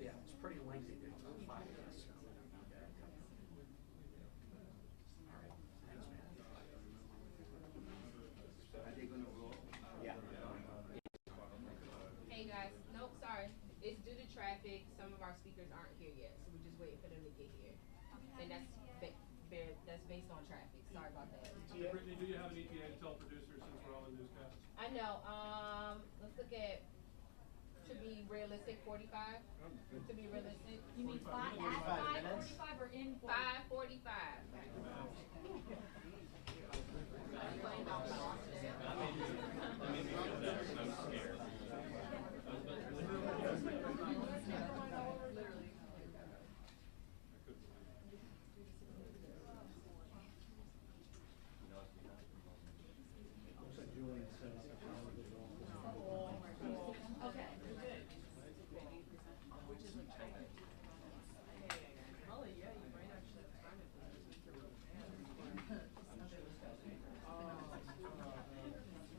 Yeah, it's pretty lengthy. It's about 5 minutes. Are they gonna roll? Yeah. Hey guys, nope, sorry. It's due to traffic. Some of our speakers aren't here yet, so we're just waiting for them to get here. And that's based on traffic. Sorry about that. Brittany, do you have an ETA to tell producers since we're all in newscast? I know. Let's look at, to be realistic, 45. To be realistic. You mean 5:45 or in 5:45.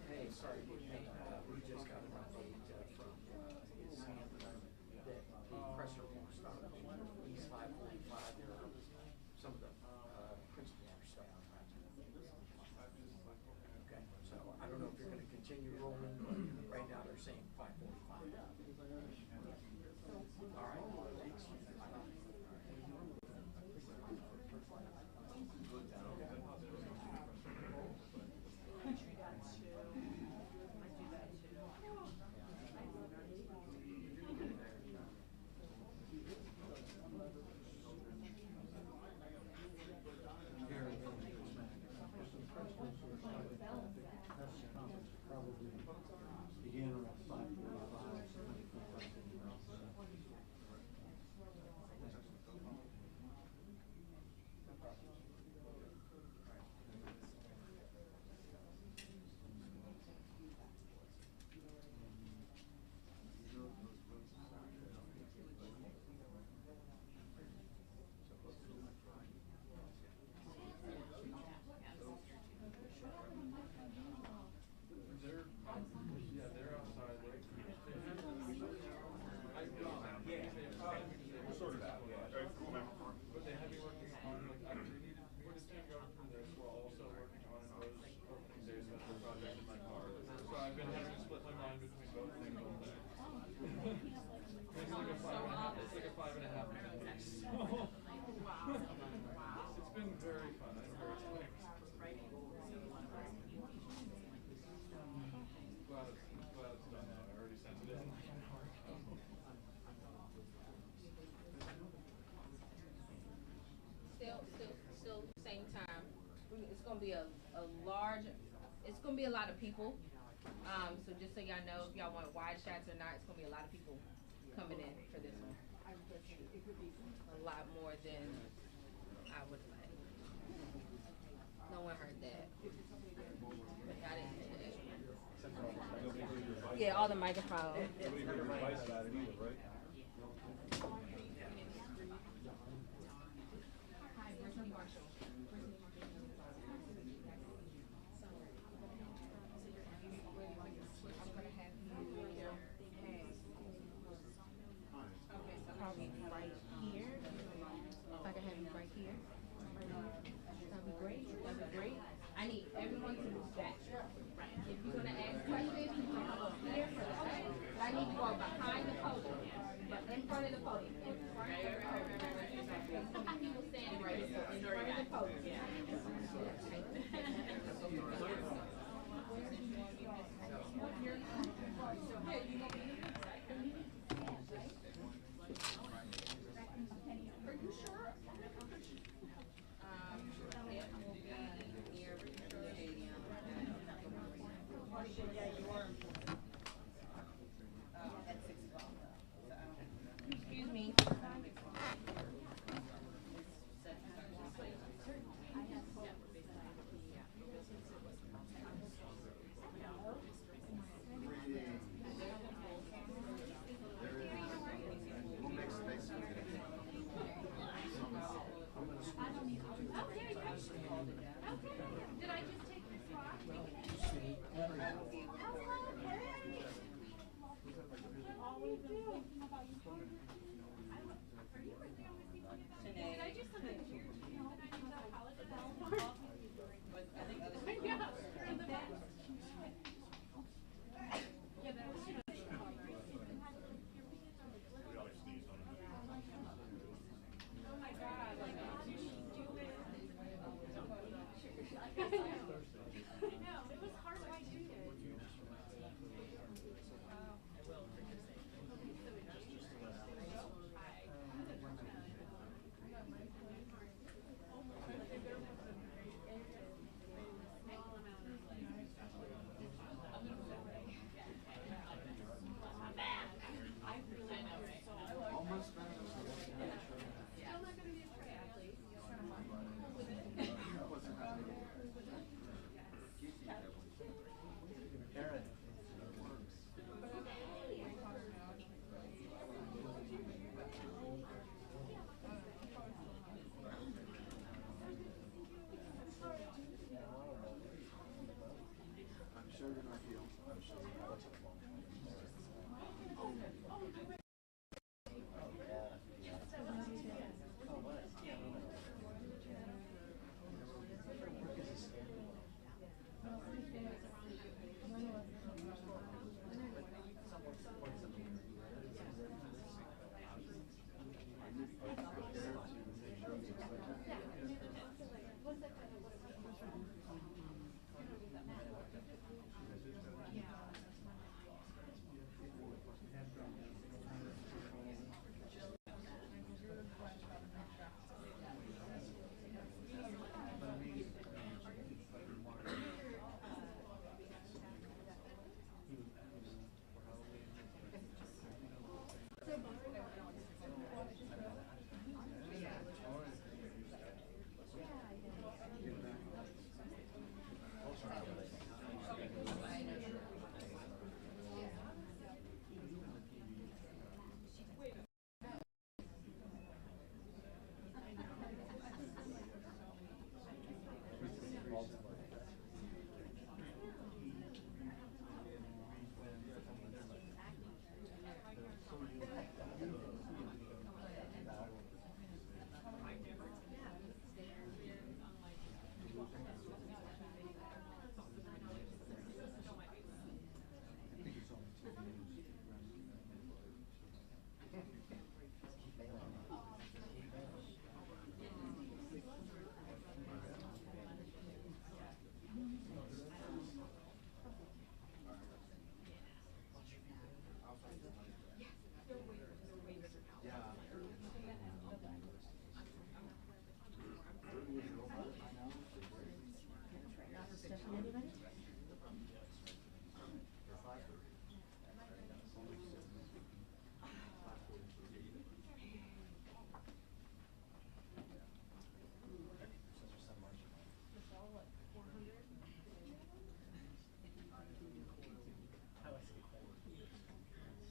Hey, sorry, we just got an update from Sam that the pressure won't stop. He's 5:45. Some of the principals are stuck on that. Okay, so I don't know if you're going to continue rolling, but right now they're saying 5:45. All right. Begin around 5:45. They're outside. We're sort of out. But they had me working on, like, I needed, for the team going for this, we're also working on an opening day special project in my car. So I've been having to split my mind between both things all day. It's like a 5.5 minute piece. It's been very fun. I'm very excited. Glad it's done now. I already sent it in like an hour ago. Still same time. It's gonna be a large. It's gonna be a lot of people. So just so y'all know, if y'all want wide shots or not, it's gonna be a lot of people coming in for this one. A lot more than I would like. No one heard that. But I didn't hear that. Yeah, all the microphones.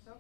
So.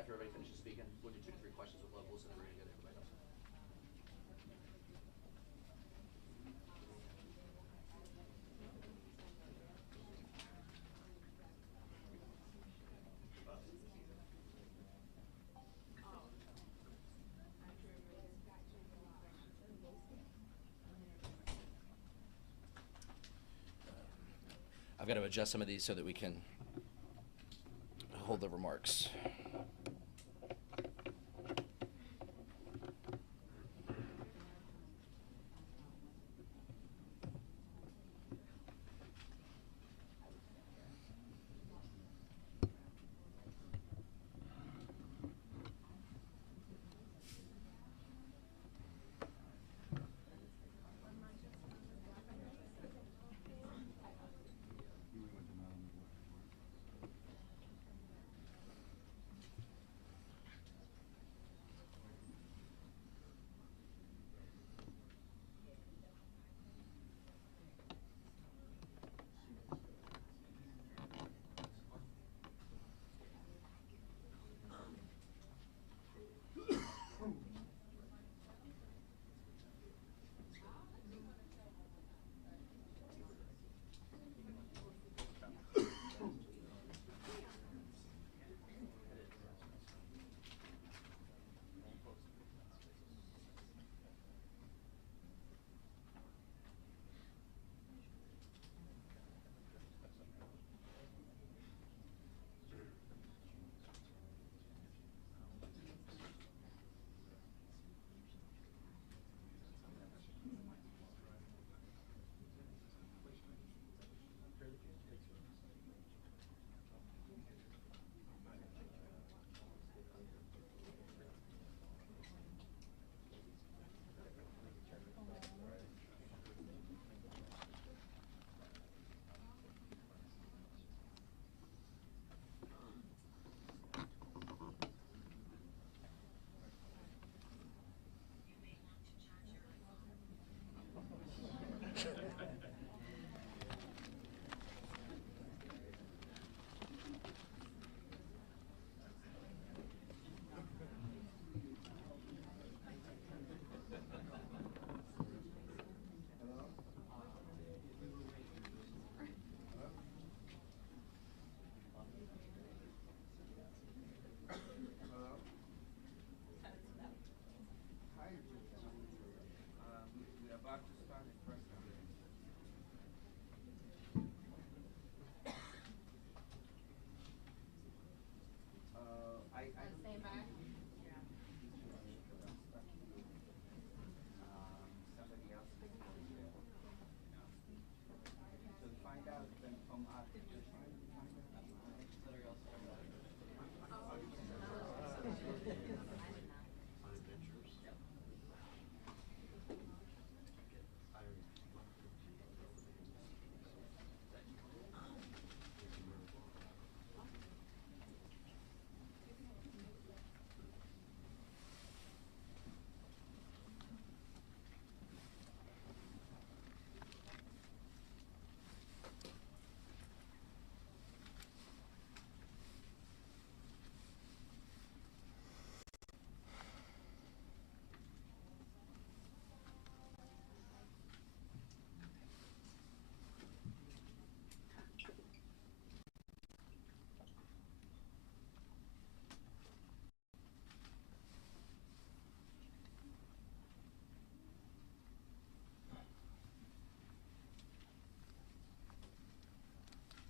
After everybody finishes speaking, we'll do 2 to 3 questions with locals, and then we're going to get everybody else. got to adjust some of these so that we can hold the remarks.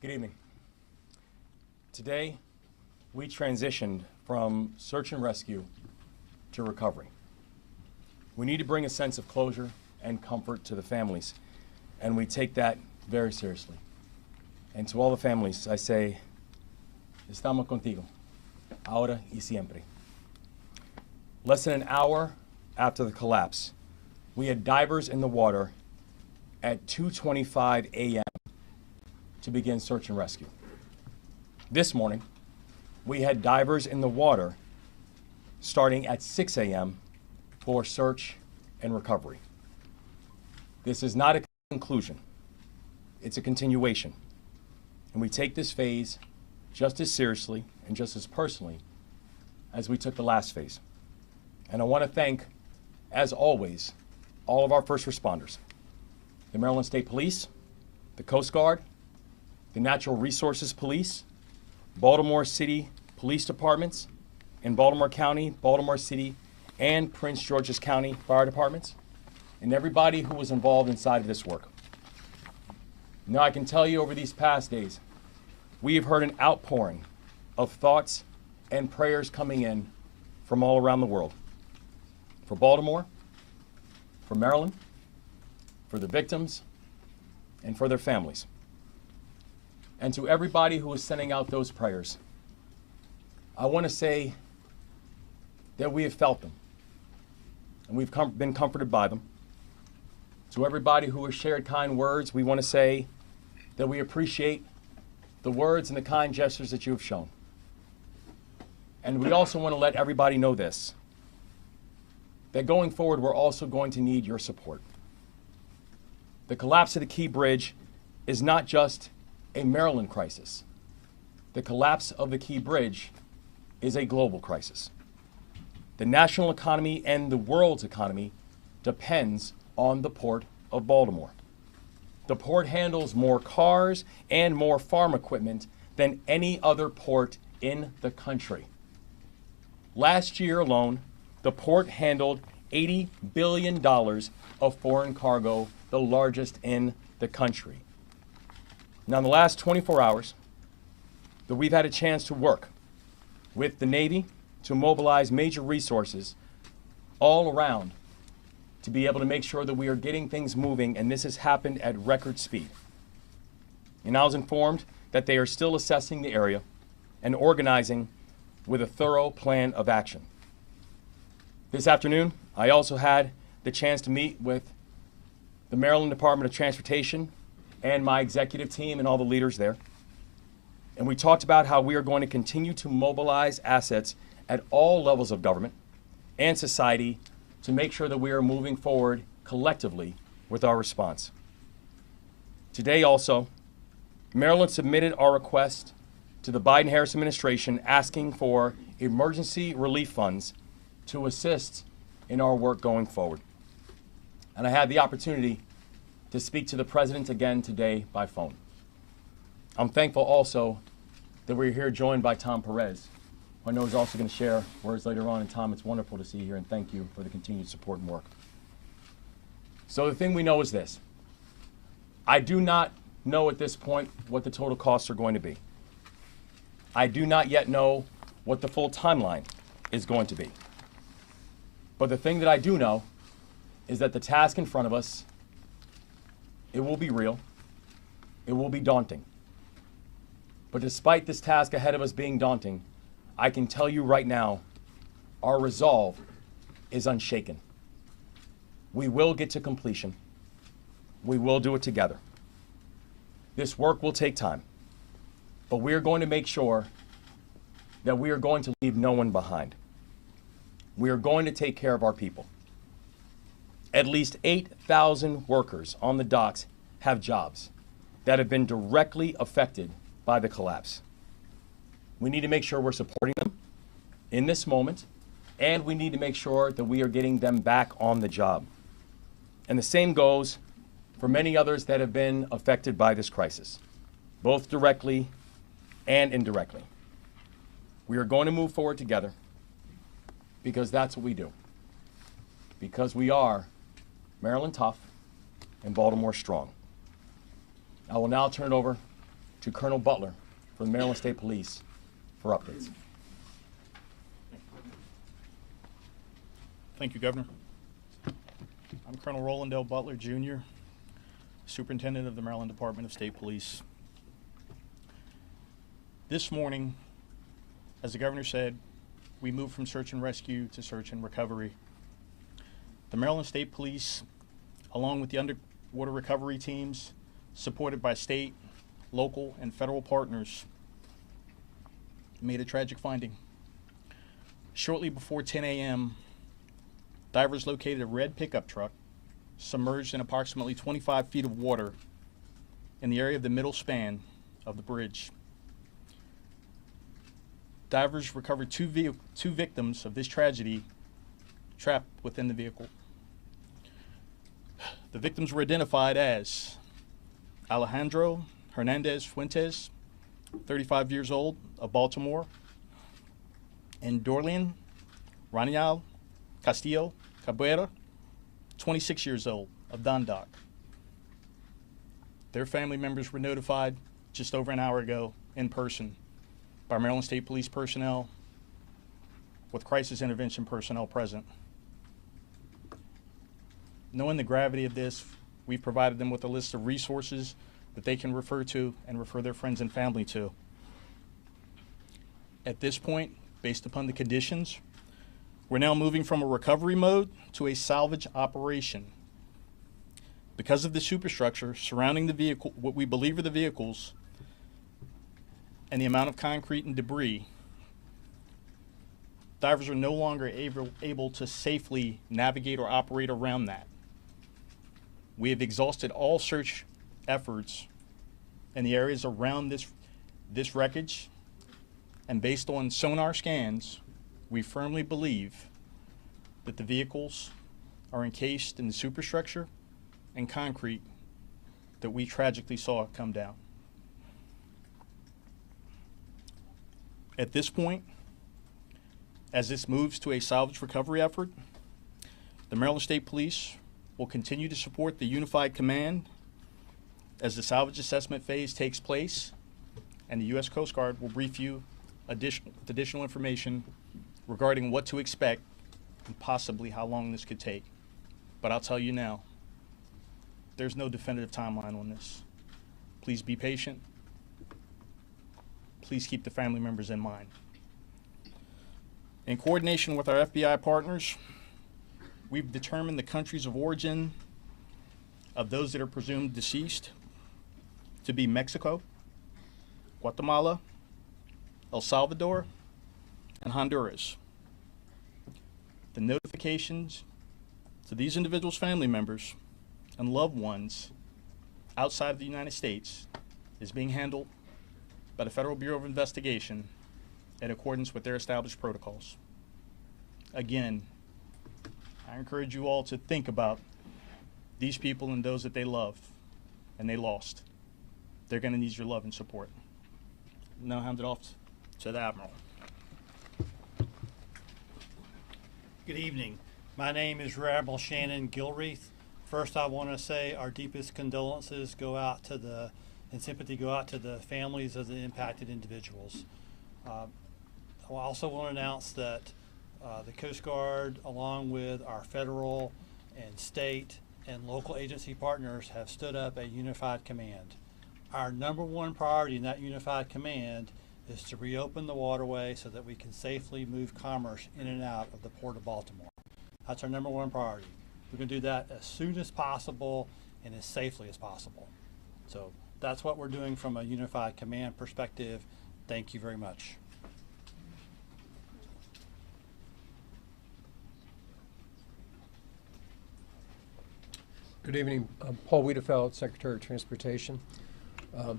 Good evening. Today, we transitioned from search and rescue to recovery. We need to bring a sense of closure and comfort to the families, and we take that very seriously. And to all the families, I say, estamos contigo, ahora y siempre. Less than an hour after the collapse, we had divers in the water at 2:25 a.m. to begin search and rescue. This morning, we had divers in the water starting at 6 a.m. for search and recovery. This is not a conclusion, it's a continuation. And we take this phase just as seriously and just as personally as we took the last phase. And I want to thank, as always, all of our first responders, the Maryland State Police, the Coast Guard, the Natural Resources Police, Baltimore City Police Departments, in Baltimore County, Baltimore City, and Prince George's County Fire Departments, and everybody who was involved inside of this work. Now, I can tell you over these past days, we have heard an outpouring of thoughts and prayers coming in from all around the world. For Baltimore, for Maryland, for the victims, and for their families. And to everybody who is sending out those prayers, I want to say that we have felt them, and we've been comforted by them. To everybody who has shared kind words, we want to say that we appreciate the words and the kind gestures that you have shown. And we also want to let everybody know this, that going forward, we're also going to need your support. The collapse of the Key Bridge is not just a Maryland crisis. The collapse of the Key Bridge is a global crisis. The national economy and the world's economy depends on the Port of Baltimore. The port handles more cars and more farm equipment than any other port in the country. Last year alone, the port handled $80 billion of foreign cargo, the largest in the country. Now, in the last 24 hours, that we've had a chance to work with the Navy to mobilize major resources all around to be able to make sure that we are getting things moving, and this has happened at record speed. And I was informed that they are still assessing the area and organizing with a thorough plan of action. This afternoon, I also had the chance to meet with the Maryland Department of Transportation and my executive team and all the leaders there. And we talked about how we are going to continue to mobilize assets at all levels of government and society to make sure that we are moving forward collectively with our response. Today also, Maryland submitted our request to the Biden-Harris administration asking for emergency relief funds to assist in our work going forward. And I had the opportunity to speak to the president again today by phone. I'm thankful also that we're here joined by Tom Perez, who I know is also going to share words later on. And Tom, it's wonderful to see you here, and thank you for the continued support and work. So the thing we know is this. I do not know at this point what the total costs are going to be. I do not yet know what the full timeline is going to be. But the thing that I do know is that the task in front of us, it will be real. It will be daunting. But despite this task ahead of us being daunting, I can tell you right now, our resolve is unshaken. We will get to completion. We will do it together. This work will take time, but we are going to make sure that we are going to leave no one behind. We are going to take care of our people. At least 8,000 workers on the docks have jobs that have been directly affected by the collapse. We need to make sure we're supporting them in this moment, and we need to make sure that we are getting them back on the job. And the same goes for many others that have been affected by this crisis, both directly and indirectly. We are going to move forward together because that's what we do. Because we are Maryland tough and Baltimore strong. I will now turn it over to Colonel Butler from the Maryland State Police for updates. Thank you, Governor. I'm Colonel Roland L. Butler, Jr., Superintendent of the Maryland Department of State Police. This morning, as the Governor said, we moved from search and rescue to search and recovery. The Maryland State Police, along with the underwater recovery teams, supported by state, local, and federal partners, made a tragic finding. Shortly before 10 a.m., divers located a red pickup truck submerged in approximately 25 feet of water in the area of the middle span of the bridge. Divers recovered two victims of this tragedy trapped within the vehicle. The victims were identified as Alejandro Hernandez Fuentes, 35 years old, of Baltimore, and Dorlian Ranial Castillo Cabrera, 26 years old, of Dundalk. Their family members were notified just over an hour ago in person by Maryland State Police personnel with crisis intervention personnel present. Knowing the gravity of this, we've provided them with a list of resources that they can refer to and refer their friends and family to. At this point, based upon the conditions, we're now moving from a recovery mode to a salvage operation. Because of the superstructure surrounding the vehicle, what we believe are the vehicles, and the amount of concrete and debris, divers are no longer able to safely navigate or operate around that. We have exhausted all search efforts in the areas around this wreckage, and based on sonar scans, we firmly believe that the vehicles are encased in the superstructure and concrete that we tragically saw come down. At this point, as this moves to a salvage recovery effort, the Maryland State Police will continue to support the Unified Command as the salvage assessment phase takes place, and the U.S. Coast Guard will brief you additional information regarding what to expect and possibly how long this could take. But I'll tell you now, there's no definitive timeline on this. Please be patient. Please keep the family members in mind. In coordination with our FBI partners, we've determined the countries of origin of those that are presumed deceased to be Mexico, Guatemala, El Salvador, and Honduras. The notifications to these individuals' family members and loved ones outside of the United States is being handled by the Federal Bureau of Investigation in accordance with their established protocols. Again, I encourage you all to think about these people and those that they love and they lost. They're going to need your love and support. Now I'll hand it off to the Admiral. Good evening. My name is Rear Admiral Shannon Gilreath. First, I want to say our deepest condolences and sympathy go out to the families of the impacted individuals. I also want to announce that the Coast Guard, along with our federal and state and local agency partners, have stood up a unified command. Our number one priority in that unified command is to reopen the waterway so that we can safely move commerce in and out of the Port of Baltimore. That's our number one priority. We're going to do that as soon as possible and as safely as possible. So that's what we're doing from a unified command perspective. Thank you very much. Good evening. I'm Paul Wiedefeld, Secretary of Transportation. The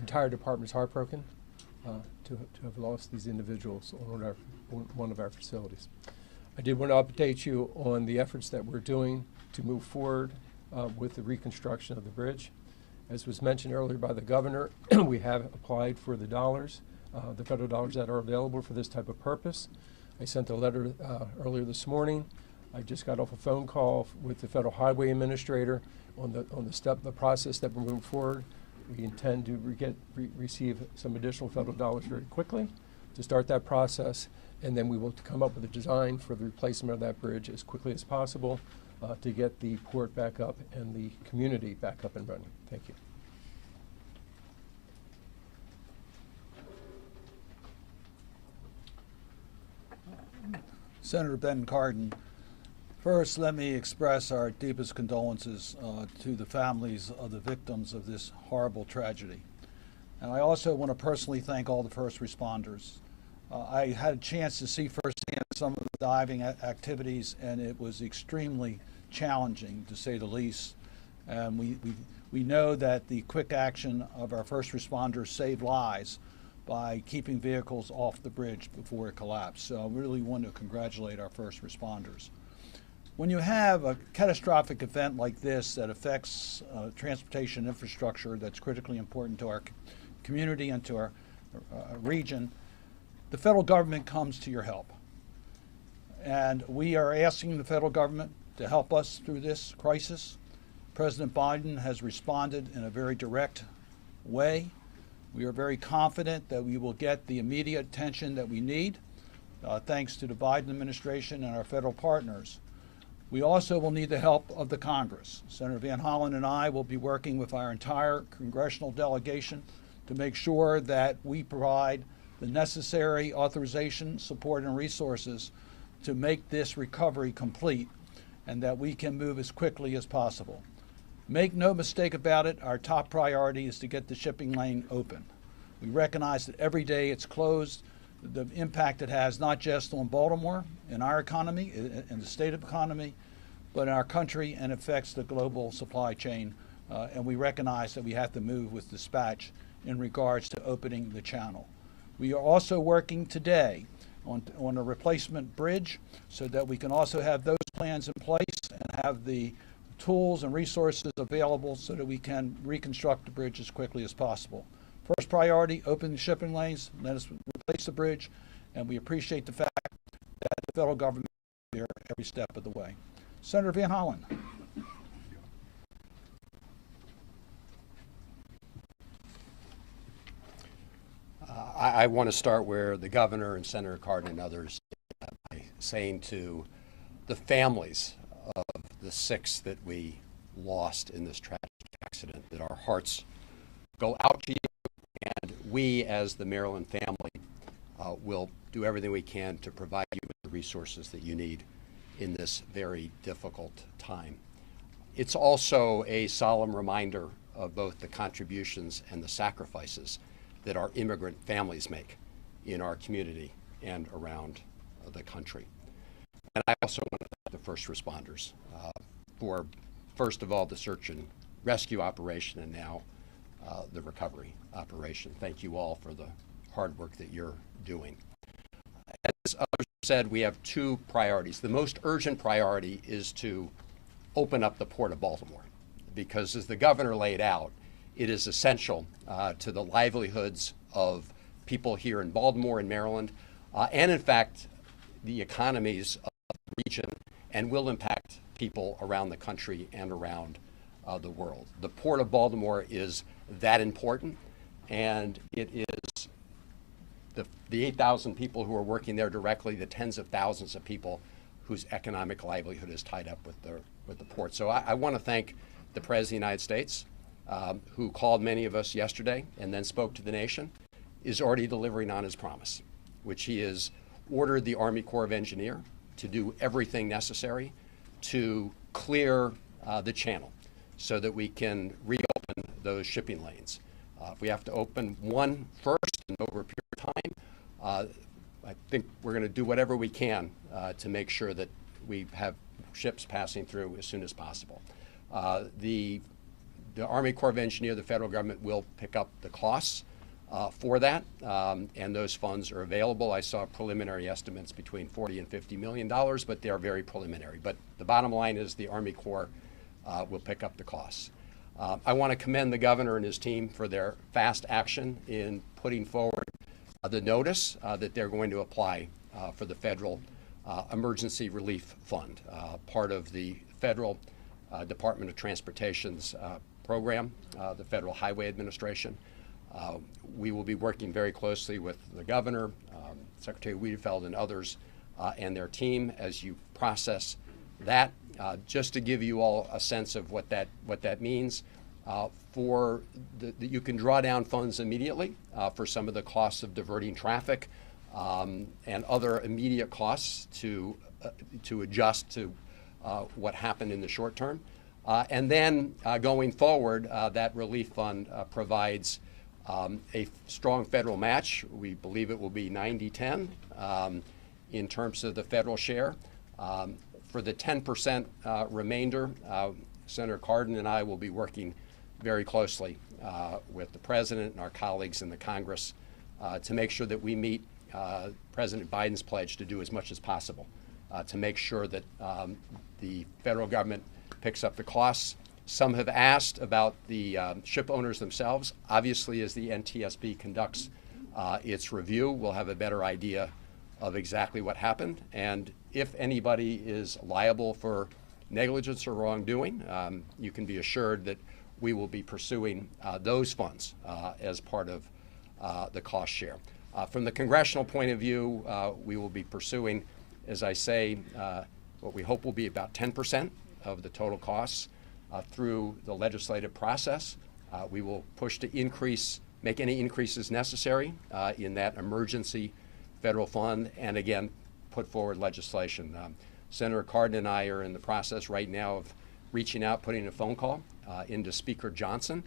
entire department is heartbroken to have lost these individuals on one of our facilities. I did want to update you on the efforts that we're doing to move forward with the reconstruction of the bridge. As was mentioned earlier by the governor, we have applied for the dollars, the federal dollars that are available for this type of purpose. I sent a letter earlier this morning. I just got off a phone call with the Federal Highway Administrator on the process that we're moving forward. We intend to receive some additional federal dollars very quickly to start that process, and then we will come up with a design for the replacement of that bridge as quickly as possible to get the port back up and the community back up and running. Thank you. Senator Ben Cardin, first let me express our deepest condolences to the families of the victims of this horrible tragedy. And I also want to personally thank all the first responders. I had a chance to see firsthand some of the diving activities, and it was extremely challenging, to say the least. And we know that the quick action of our first responders saved lives by keeping vehicles off the bridge before it collapsed. So I really want to congratulate our first responders. When you have a catastrophic event like this that affects transportation infrastructure that's critically important to our community and to our region, the federal government comes to your help. And we are asking the federal government to help us through this crisis. President Biden has responded in a very direct way. We are very confident that we will get the immediate attention that we need, thanks to the Biden administration and our federal partners. We also will need the help of the Congress. Senator Van Hollen and I will be working with our entire congressional delegation to make sure that we provide the necessary authorization, support, and resources to make this recovery complete, and that we can move as quickly as possible. Make no mistake about it, our top priority is to get the shipping lane open. We recognize that every day it's closed, the impact it has not just on Baltimore and our economy and the state of economy, but in our country, and affects the global supply chain. And we recognize that we have to move with dispatch in regards to opening the channel. We are also working today on a replacement bridge so that we can also have those plans in place and have the tools and resources available so that we can reconstruct the bridge as quickly as possible. First priority, open the shipping lanes, let us replace the bridge, and we appreciate the fact that the federal government is there every step of the way. Senator Van Hollen. I want to start where the governor and Senator Cardin and others by saying to the families of the 6 that we lost in this tragic accident that our hearts go out to you, and we as the Maryland family will do everything we can to provide you with the resources that you need in this very difficult time. It's also a solemn reminder of both the contributions and the sacrifices that our immigrant families make in our community and around the country. And I also want to thank the first responders for, first of all, the search and rescue operation, and now the recovery operation. Thank you all for the hard work that you're doing. As others said, we have 2 priorities. The most urgent priority is to open up the Port of Baltimore, because as the governor laid out, it is essential to the livelihoods of people here in Baltimore and Maryland, and in fact, the economies of the region, and will impact people around the country and around the world. The Port of Baltimore is that important, and it is the 8,000 people who are working there directly, the tens of thousands of people whose economic livelihood is tied up with the port. So I want to thank the President of the United States, who called many of us yesterday and then spoke to the nation, is already delivering on his promise, which he has ordered the Army Corps of Engineers to do everything necessary to clear the channel so that we can reopen those shipping lanes. If we have to open one first and over a period of time, I think we're going to do whatever we can to make sure that we have ships passing through as soon as possible. The Army Corps of Engineers, the federal government, will pick up the costs for that, and those funds are available. I saw preliminary estimates between $40 and $50 million, but they are very preliminary. But the bottom line is the Army Corps will pick up the costs. I want to commend the governor and his team for their fast action in putting forward the notice that they're going to apply for the federal emergency relief fund, part of the federal Department of Transportation's program, the Federal Highway Administration. We will be working very closely with the governor, Secretary Wiedefeld, and others, and their team as you process that. Just to give you all a sense of what that means, you can draw down funds immediately for some of the costs of diverting traffic and other immediate costs to adjust to what happened in the short term. And then going forward, that relief fund provides a strong federal match. We believe it will be 90-10 in terms of the federal share. For the 10% remainder, Senator Cardin and I will be working very closely with the President and our colleagues in the Congress to make sure that we meet President Biden's pledge to do as much as possible to make sure that the federal government picks up the costs. Some have asked about the ship owners themselves. Obviously, as the NTSB conducts its review, we'll have a better idea of exactly what happened. And if anybody is liable for negligence or wrongdoing, you can be assured that we will be pursuing those funds as part of the cost share. From the congressional point of view, we will be pursuing, as I say, what we hope will be about 10% of the total costs through the legislative process. We will push to make any increases necessary in that emergency federal fund, and again, put forward legislation. Senator Cardin and I are in the process right now of reaching out, putting a phone call into Speaker Johnson,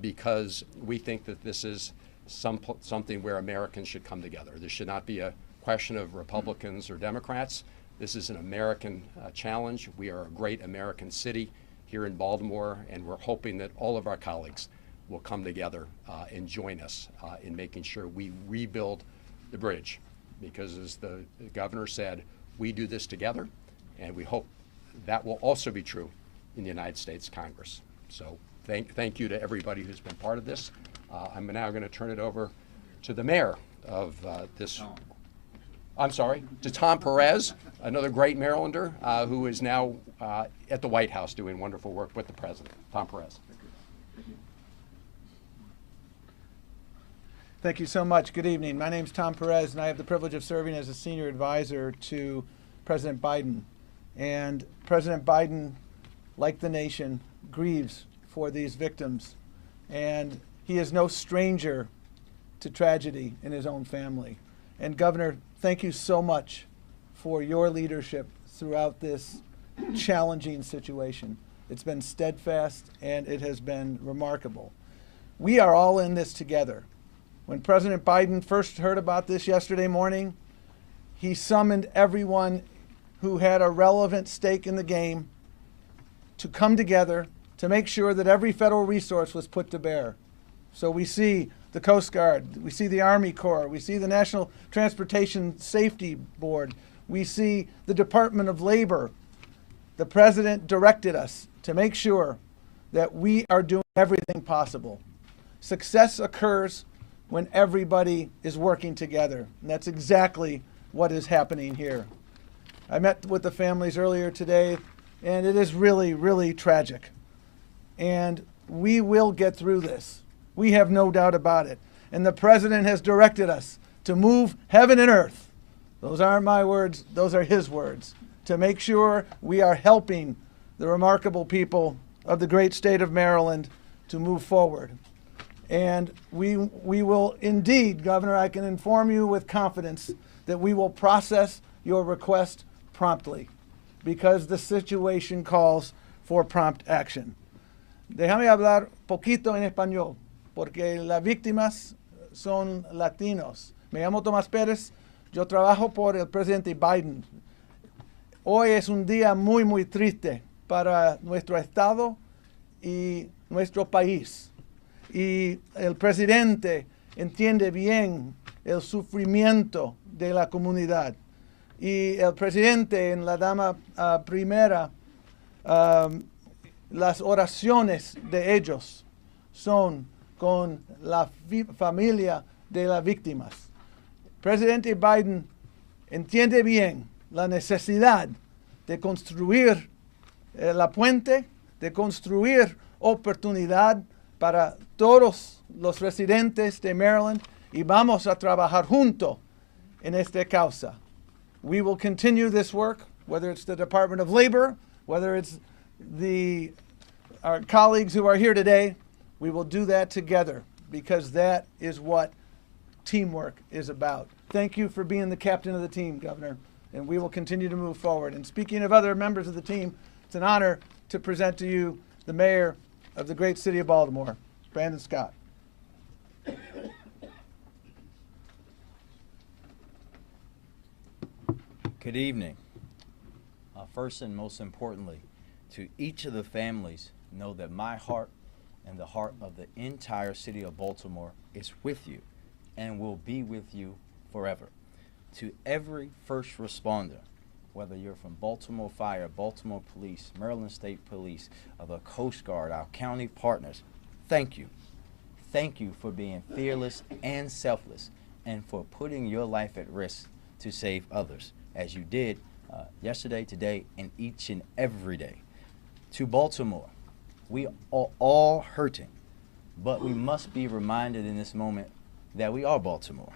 because we think that this is something where Americans should come together. This should not be a question of Republicans or Democrats. This is an American challenge. We are a great American city here in Baltimore, and we're hoping that all of our colleagues will come together and join us in making sure we rebuild the bridge. Because as the governor said, we do this together, and we hope that will also be true in the United States Congress. So thank you to everybody who's been part of this. I'm now going to turn it over to the mayor of to Tom Perez, another great Marylander who is now at the White House doing wonderful work with the president. Tom Perez. Thank you so much. Good evening. My name is Tom Perez, and I have the privilege of serving as a senior advisor to President Biden. And President Biden, like the nation, grieves for these victims. And he is no stranger to tragedy in his own family. And Governor, thank you so much for your leadership throughout this challenging situation. It's been steadfast, and it has been remarkable. We are all in this together. When President Biden first heard about this yesterday morning, he summoned everyone who had a relevant stake in the game to come together to make sure that every federal resource was put to bear. So we see the Coast Guard, we see the Army Corps, we see the National Transportation Safety Board, we see the Department of Labor. The President directed us to make sure that we are doing everything possible. Success occurs when everybody is working together, and that's exactly what is happening here. I met with the families earlier today, and it is really, really tragic. And we will get through this. We have no doubt about it. And the President has directed us to move heaven and earth. Those aren't my words, those are his words, to make sure we are helping the remarkable people of the great state of Maryland to move forward. And we will indeed, Governor, I can inform you with confidence that we will process your request promptly, because the situation calls for prompt action. Déjame hablar poquito en español, porque las víctimas son latinos. Me llamo Tomás Pérez, yo trabajo por el presidente Biden. Hoy es un día muy, muy triste para nuestro estado y nuestro país. Y el presidente entiende bien el sufrimiento de la comunidad. Y el presidente, en la dama primera, las oraciones de ellos son con la familia de las víctimas. Presidente Biden entiende bien la necesidad de construir la puente, de construir oportunidad para todos los residentes de Maryland, y vamos a trabajar juntos en esta causa. We will continue this work, whether it's the Department of Labor, whether it's our colleagues who are here today. We will do that together, because that is what teamwork is about. Thank you for being the captain of the team, Governor, and we will continue to move forward. And speaking of other members of the team, it's an honor to present to you the mayor of the great city of Baltimore, Brandon Scott. Good evening. First and most importantly, to each of the families, know that my heart and the heart of the entire city of Baltimore is with you and will be with you forever. To every first responder, whether you're from Baltimore Fire, Baltimore Police, Maryland State Police, or the Coast Guard, our county partners, thank you. Thank you for being fearless and selfless, and for putting your life at risk to save others, as you did yesterday, today, and each and every day. To Baltimore, we are all hurting, but we must be reminded in this moment that we are Baltimore.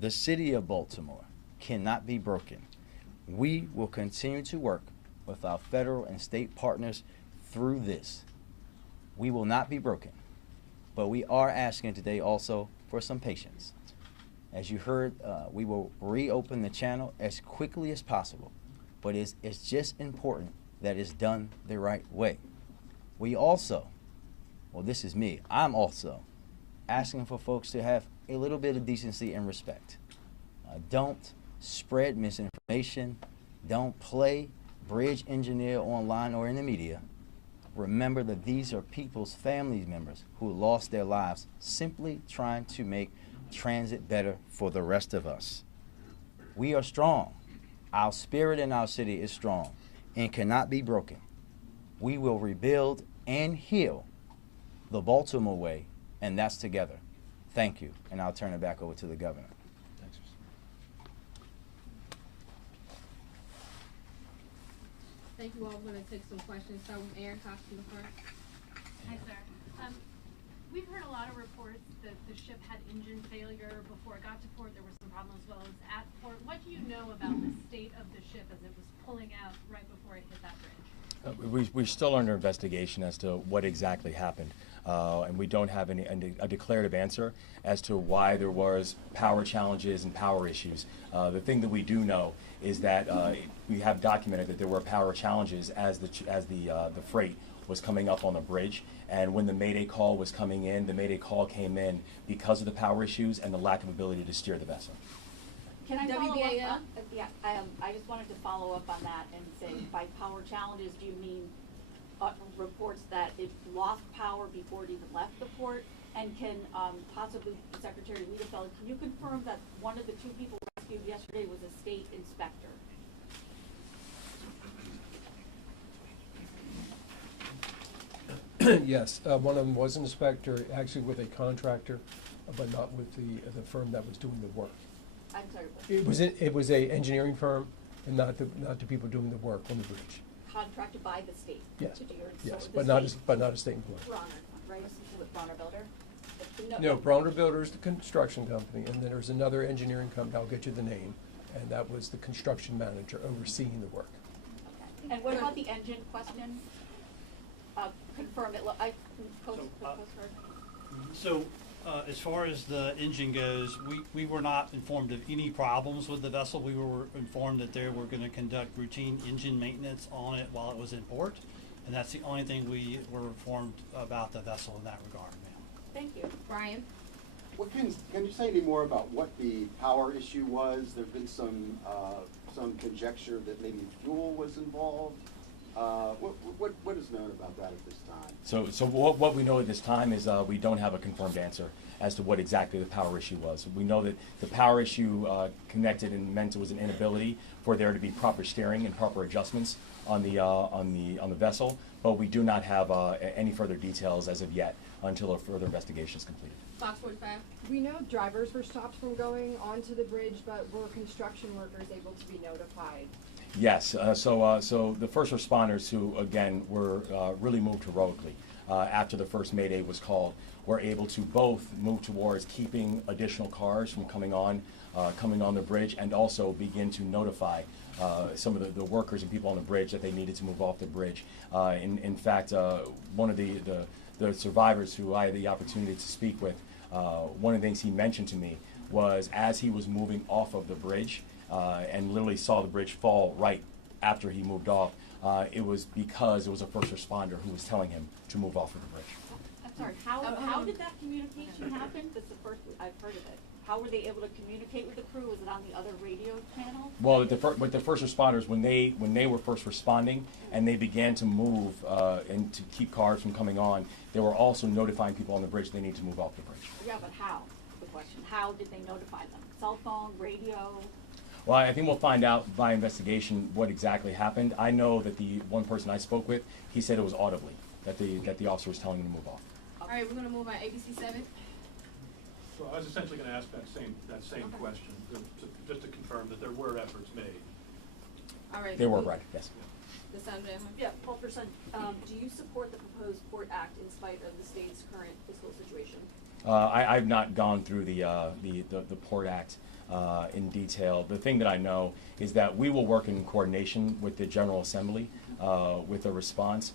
The city of Baltimore cannot be broken. We will continue to work with our federal and state partners through this. We will not be broken, but we are asking today also for some patience. As you heard, we will reopen the channel as quickly as possible, but it's just important that it's done the right way. We also, well, this is me, I'm also asking for folks to have a little bit of decency and respect. Don't spread misinformation. Don't play bridge engineer online or in the media. Remember that these are people's family members who lost their lives simply trying to make transit better for the rest of us. We are strong. Our spirit in our city is strong and cannot be broken. We will rebuild and heal the Baltimore way, and that's together. Thank you, and I'll turn it back over to the governor. Thanks. Thank you all. We're going to take some questions. Start with Aaron Costume first. Hi, sir. We've heard a lot of reports that the ship had engine failure before it got to port. There were some problems while it was at port. What do you know about the state of the ship as it was pulling out right before it hit that bridge? We're still under investigation as to what exactly happened, and we don't have a declarative answer as to why there was power challenges and power issues. The thing that we do know is that we have documented that there were power challenges as the freight was coming up on the bridge, and when the Mayday call was coming in, the Mayday call came in because of the power issues and the lack of ability to steer the vessel. Can I follow WBAL? up? Yeah, I just wanted to follow up on that and say, by power challenges, do you mean reports that it lost power before it even left the port? And can possibly Secretary Wiedefeld, can you confirm that one of the two people rescued yesterday was a state inspector? Yes, one of them was an inspector, actually with a contractor, but not with the firm that was doing the work. I'm sorry. It was a engineering firm, and not the people doing the work on the bridge. Contracted by the state. Yes, To do your, yes, so but the not a state employee. Bronner, right? With Bronner Builder. No, Bronner Builder is the construction company, and then there's another engineering company. I'll get you the name, and that was the construction manager overseeing the work. Okay. And what about the engine question? Confirm it. Coast Guard. So, as far as the engine goes, we were not informed of any problems with the vessel. We were informed that they were going to conduct routine engine maintenance on it while it was in port, and that's the only thing we were informed about the vessel in that regard, ma'am. Thank you. Brian? What can you say any more about what the power issue was? There's been some conjecture that maybe fuel was involved. What is known about that at this time? So what we know at this time is we don't have a confirmed answer as to what exactly the power issue was. We know that the power issue connected and meant it was an inability for there to be proper steering and proper adjustments on the vessel, but we do not have any further details as of yet until a further investigation is completed. Fox 45. We know drivers were stopped from going onto the bridge, but were construction workers able to be notified? Yes, so the first responders who, again, were really moved heroically after the first Mayday was called, were able to both move towards keeping additional cars from coming on the bridge, and also begin to notify some of the workers and people on the bridge that they needed to move off the bridge. In fact, one of the survivors who I had the opportunity to speak with, one of the things he mentioned to me was as he was moving off of the bridge, and literally saw the bridge fall right after he moved off, it was because it was a first responder who was telling him to move off of the bridge. I'm sorry, how did that communication happen? That's the first I've heard of it. How were they able to communicate with the crew? Was it on the other radio channel? Well, with the first responders, when they were first responding and they began to move and to keep cars from coming on, they were also notifying people on the bridge they need to move off the bridge. Yeah, but how? The question. How did they notify them? Cell phone, radio? Well, I think we'll find out by investigation what exactly happened. I know that the one person I spoke with, he said it was audibly, that the officer was telling him to move off. All right, we're going to move on. ABC 7. So I was essentially going to ask that same question, just to confirm that there were efforts made. All right. They were right, yes. The sound gentleman? Yeah, Paul Person, do you support the proposed Port Act in spite of the state's current fiscal situation? I've not gone through the Port Act in detail. The thing that I know is that we will work in coordination with the General Assembly with a response.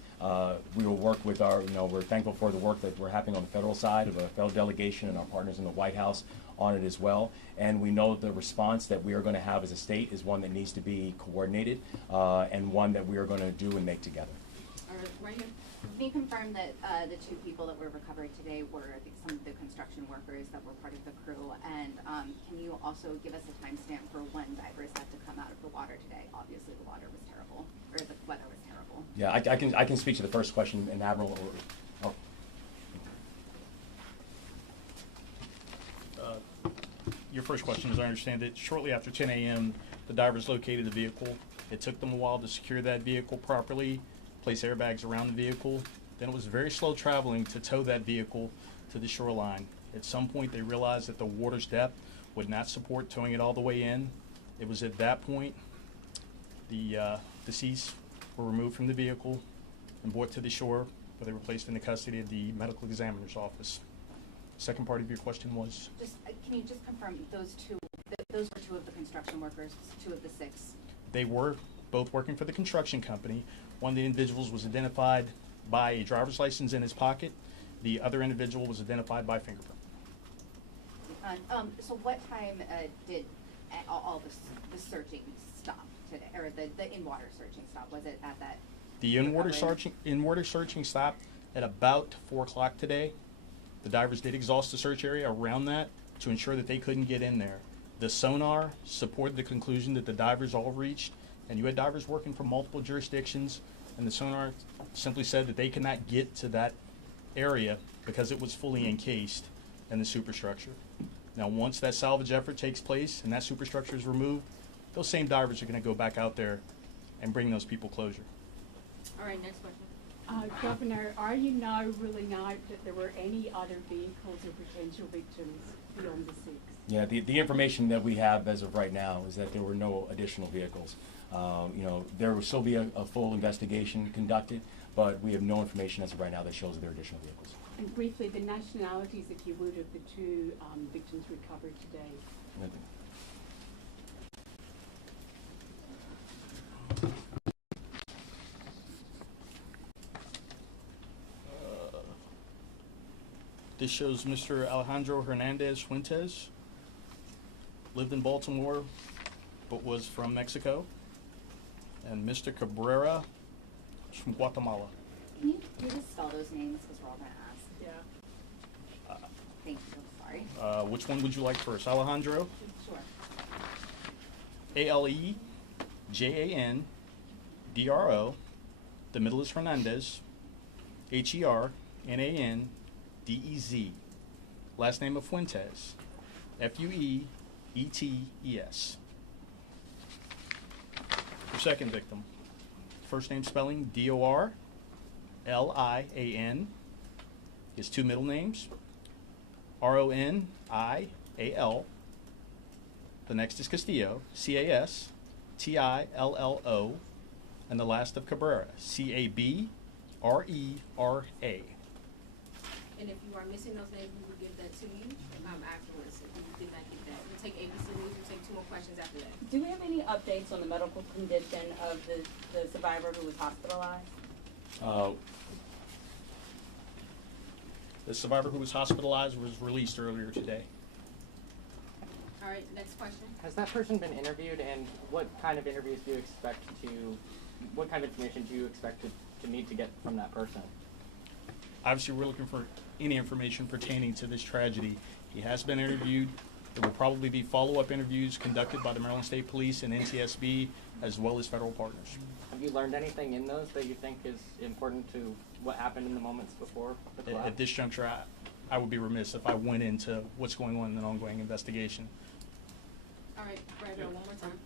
We will work with our, we're thankful for the work that we're having on the federal side of a federal delegation and our partners in the White House on it as well. And we know the response that we are going to have as a state is one that needs to be coordinated and one that we are going to do and make together. All right, right here. Can you confirm that the 2 people that were recovered today were some of the construction workers that were part of the crew? And can you also give us a timestamp for when divers had to come out of the water today? Obviously, the water was terrible, or the weather was terrible. Yeah, I can speak to the first question, and Admiral. Your first question, as I understand it, shortly after 10 a.m., the divers located the vehicle. It took them a while to secure that vehicle properly, place airbags around the vehicle. Then it was very slow traveling to tow that vehicle to the shoreline. At some point, they realized that the water's depth would not support towing it all the way in. It was at that point the deceased were removed from the vehicle and brought to the shore, where they were placed in the custody of the medical examiner's office. Second part of your question was? Just can you just confirm those those were 2 of the construction workers, 2 of the 6? They were both working for the construction company. One of the individuals was identified by a driver's license in his pocket. The other individual was identified by fingerprint. So what time did all the searching stop today, or the in-water searching stop? Was it at that? The in-water searching stopped at about 4 o'clock today. The divers did exhaust the search area around that to ensure that they couldn't get in there. The sonar supported the conclusion that the divers all reached, and you had divers working from multiple jurisdictions, and the sonar simply said that they could not get to that area because it was fully encased in the superstructure. Now, once that salvage effort takes place and that superstructure is removed, those same divers are going to go back out there and bring those people closure. All right, next question. Governor, are you now ruling out that there were any other vehicles or potential victims beyond the 6? Yeah, the information that we have as of right now is that there were no additional vehicles. There will still be a full investigation conducted, but we have no information as of right now that shows that there are additional vehicles. And briefly, the nationalities, if you would, of the 2 victims recovered today. This shows Mr. Alejandro Hernandez Fuentes, lived in Baltimore, but was from Mexico. And Mr. Cabrera is from Guatemala. Can you just spell those names, because we're all going to ask? Yeah. Thank you, sorry. Which one would you like first? Alejandro? Sure. Alejandro. The middle is Hernandez. Hernandez. Last name of Fuentes. Fuetes. Your second victim. First name spelling Dorlian. His 2 middle names Ronial. The next is Castillo, Castillo. And the last of Cabrera, Cabrera. And if you are missing those names, we will give that to you afterwards. If you did not get that, we'll take ABC News. We'll take 2 more questions after that. Do we have any updates on the medical condition of the survivor who was hospitalized? The survivor who was hospitalized was released earlier today. All right, next question. Has that person been interviewed, and what kind of interviews do you expect what kind of information do you expect to need to get from that person? Obviously, we're looking for any information pertaining to this tragedy. He has been interviewed. There will probably be follow-up interviews conducted by the Maryland State Police and NTSB, as well as federal partners. Have you learned anything in those that you think is important to what happened in the moments before the collapse? At this juncture, I would be remiss if I went into what's going on in an ongoing investigation. All right, Brad, one more time.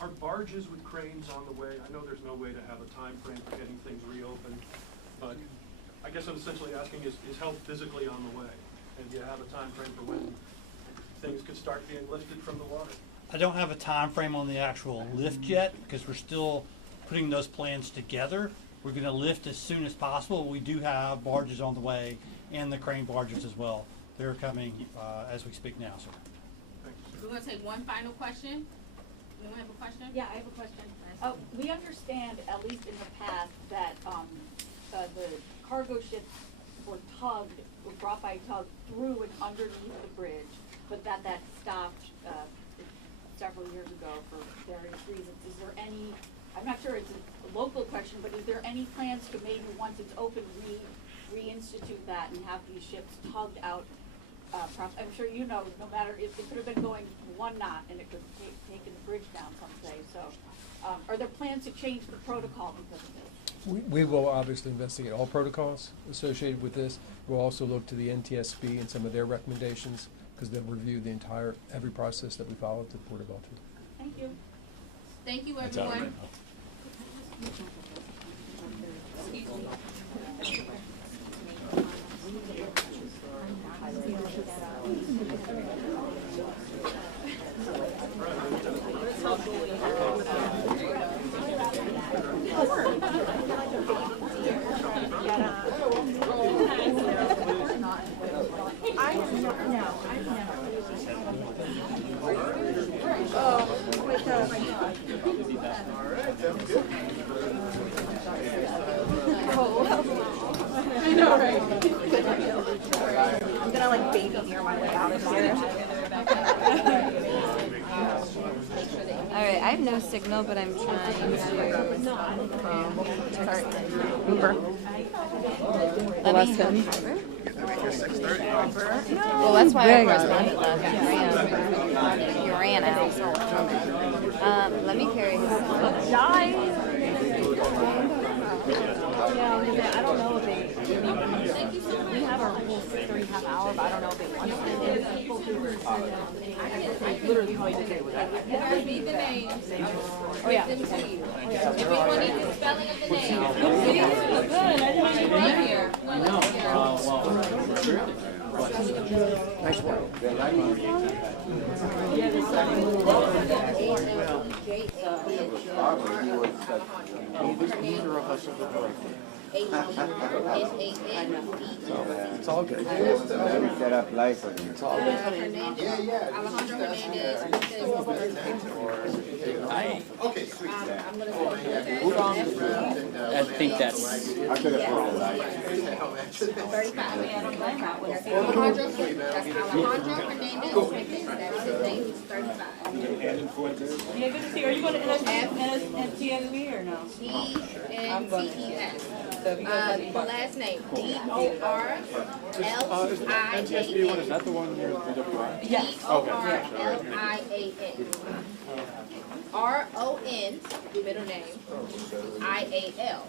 Are barges with cranes on the way? I know there's no way to have a time frame for getting things reopened, but I guess I'm essentially asking, is help physically on the way? And do you have a time frame for when things could start being lifted from the water? I don't have a time frame on the actual lift yet because we're still putting those plans together. We're going to lift as soon as possible. We do have barges on the way and the crane barges as well. They're coming as we speak now, sir. We're gonna take one final question. Anyone have a question? Yeah, I have a question. We understand, at least in the past, that the cargo ships were brought by tug through and underneath the bridge, but that stopped several years ago for various reasons. Is there any, I'm not sure it's a local question, but is there any plans to maybe once it's open reinstitute that and have these ships tugged out? I'm sure you know, no matter if it could have been going 1 knot and it could have taken the bridge down someday. So, are there plans to change the protocol because of this? We will obviously investigate all protocols associated with this. We'll also look to the NTSB and some of their recommendations because they'll review the every process that we follow to the Port of Baltimore. Thank you. Thank you, That's out everyone. right now. Excuse me. I know, right? I'm gonna like baby near my way out of here. Alright, I have no signal, but I'm trying to start Uber. Let me well, that's why I corresponded left. You ran out. Let me carry his yeah, I don't know if they, we have our whole 3.5 hour, but I don't know if they want to. I literally know exactly what that is. Read the names. Oh, yeah. Them to you. Everyone needs the spelling of the name. Good. Right here. Nice work. It's all good. Set up life for them. It's all good. Alejandro Hernandez. Okay, sweet. I think that's. I could have put it like. 35. Alejandro Hernandez. That's his name. He's 35. Yeah, good to see you. Are you going to NTSB or no? ENTES. The last name DORLIAN. NTSB one, is that the one near the WI? Yes. DORLIAN. RON, middle name, IAL.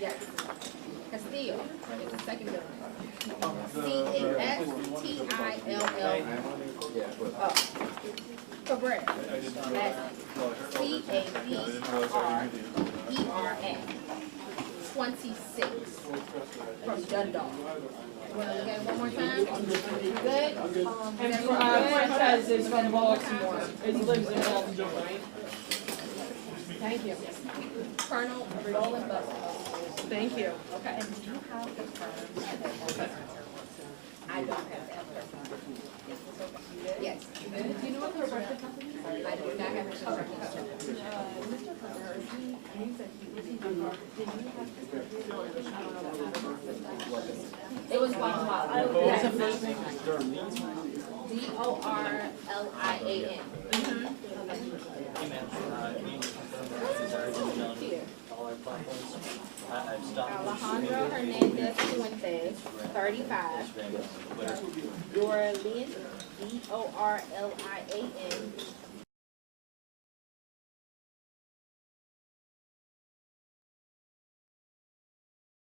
Yes. Castillo is the second middle name. CASTILL. Cabrera. CABRERA. 26 from Dundalk. Want to look at it one more time? Good? And Cortez is from Baltimore. He lives in Baltimore, right? Thank you. Colonel Roland Butler. Thank you. Okay. And do you have the terms? I don't have that. Yes. Do you know what the record company is? I do not have a record company. Mr. Carter, he said he was did you have it was Guatemala. What's the first name? DORLIAN. Alejandro Hernandez Fuentes, 35. Doralian, DORLIAN,